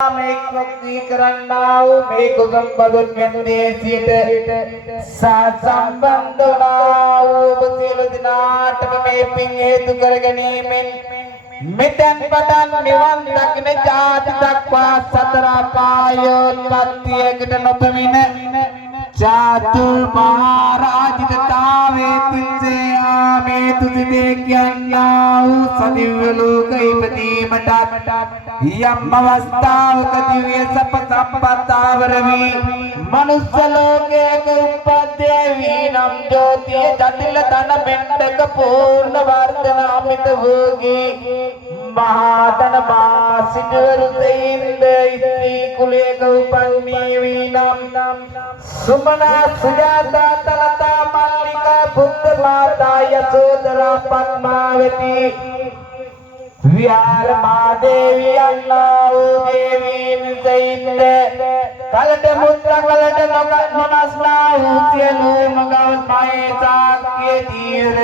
මේක කරන්නාවු මේ කුසම් බදුන් වෙනුදේසියට සම්බන්ධ වුණා වූ ඔබ සියලු දෙනාටම මේ පින් හේතු කර ගැනීමෙන් මෙතෙන් පටන් නිවන් දකින ජාති දක්වා සතර පායෝත්පත්තියකට නොපෙමින චාතුල් මහරජිතතාවේ තිස්සේ ආමේ තුසිතේ කියන්නා වූ සදිව්‍ය ලෝක ඉපදීමට යම් අවස්ථාවක දිව්‍ය සප සම්පත්තාවර වී මනුස්ස ලෝකයක උපද්දේ වී නම් ජෝතිය ජටිල ධන මෙණ්ඩක පූර්ණ වර්ධන අමිත වූගී මහා ධන මාසිටවරු දෙයින්ද ස්ත්‍රී කුලයක උපන්නී වී නම් सुमना सुजाता तलता मल्लिका बुद्ध माता यशोधरा पद्मावती विहार महादेवी अन्नाऊ देवी निजैंद कलट मुद्रा कलट नमस्नाऊ सियलू मगवत माये साक्य धीर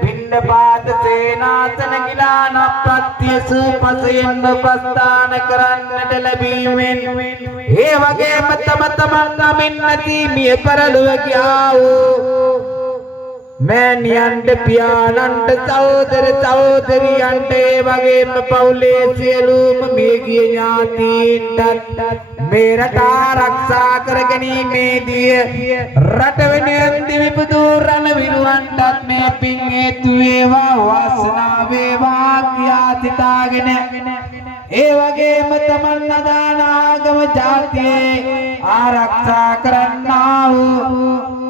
भिन्न पाद सेनासन गिलान प्रत्य सुपसयन उपस्थान करන්නට ලැබීමෙන් ඒ වගේම තම තමන් අමින්නති මිය පරලොව ගියා වූ මෑණියන්ට පියාණන්ට සහෝදර සහෝදරියන්ට ඒ වගේම පවුලේ සියලුම මියගිය ඥාතීන්ට මේ රට ආරක්ෂා කර ගැනීමේදී රට වෙනුවෙන් දිවිපුදු රණවිරුවන්ටත් මේ පින් හේතු වේවා වාසනාව වේවා කියා සිතාගෙන ඒ වගේම තමන් අදාන ආගම ජාතියේ ආරක්ෂා කරන්නා වූ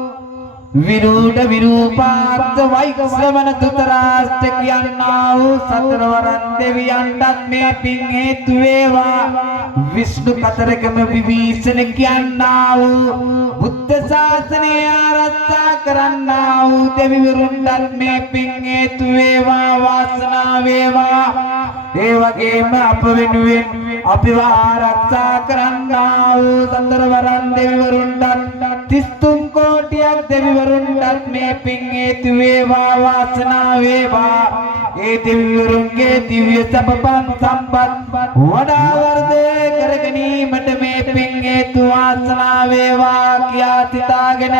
විරූඪ විරූපාර්ථ වෛශ්‍රවණ ධෘතරාෂ්ට්‍ර කියන්නා වූ සතරවරන් දෙවියන්ටත් මේ පින් හේතු වේවා විෂ්ණු කතරගම විභීෂණ කියන්නා වූ බුද්ධ ශාසනය ආරක්ෂා කරන්නා වූ දෙවිවරුන්ටත් මේ පින් හේතු වේවා වාසනාව වේවා ඒ වගේම අප වෙනුවෙන් අපිව ආරක්ෂා කරන්නා වූ සතරවරන් දෙවිවරුන්ටත් 33 කෝටියක් දෙවිවරුන්ටත් මේ පින් හේතු වේවා වාසනාව වේවා ඒ දෙවිවරුන්ගේ දිව්‍ය සම්පත් වඩා වර්ධනය කර ගැනීමට මේ පින් හේතු වාසනාව වේවා කියා සිතාගෙන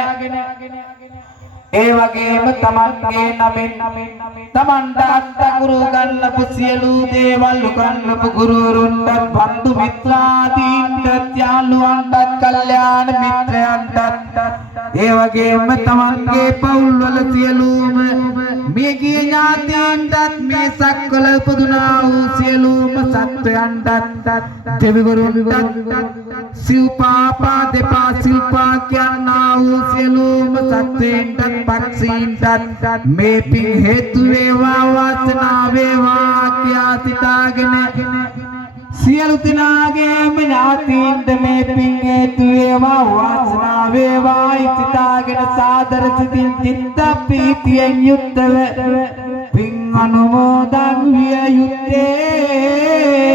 ඒ වගේම තමන්ගේ නමින් තමන්ට අත්අකුරු ගන්නපු සියලු දේවල් උගන්වපු ගුරුවරුන්ටත් බන්දු මිත්‍රාදීන්ටත් යාළුවන්ටත් කල්යාණ මිත්‍රයන්ටත් ඒ වගේම තමන්ගේ පවුල්වල සියලුම මියගිය ඥාතීන්ටත් මේ සක්වල උපදුනා වූ සියලුම සත්වයන්ටත් දෙවිවරුන්ටත් සිව්පාපා දෙපා සිව්පා කියන්නා වූ සියලුම සත්වයන්ටත් පක්ෂීන්ටත් මේ පින් හේතු වේවා වාසනාව වේවා කියා සිතාගෙන සියලු දෙනාගේම ඥාතීන්ට මේ පින් හේතු වේවා වාසනාව වේවා සිතාගෙන සාදර සිතින් චිත්ත ප්‍රීතියෙන් යුක්තව පින් අනුමෝදන් විය යුත්තේ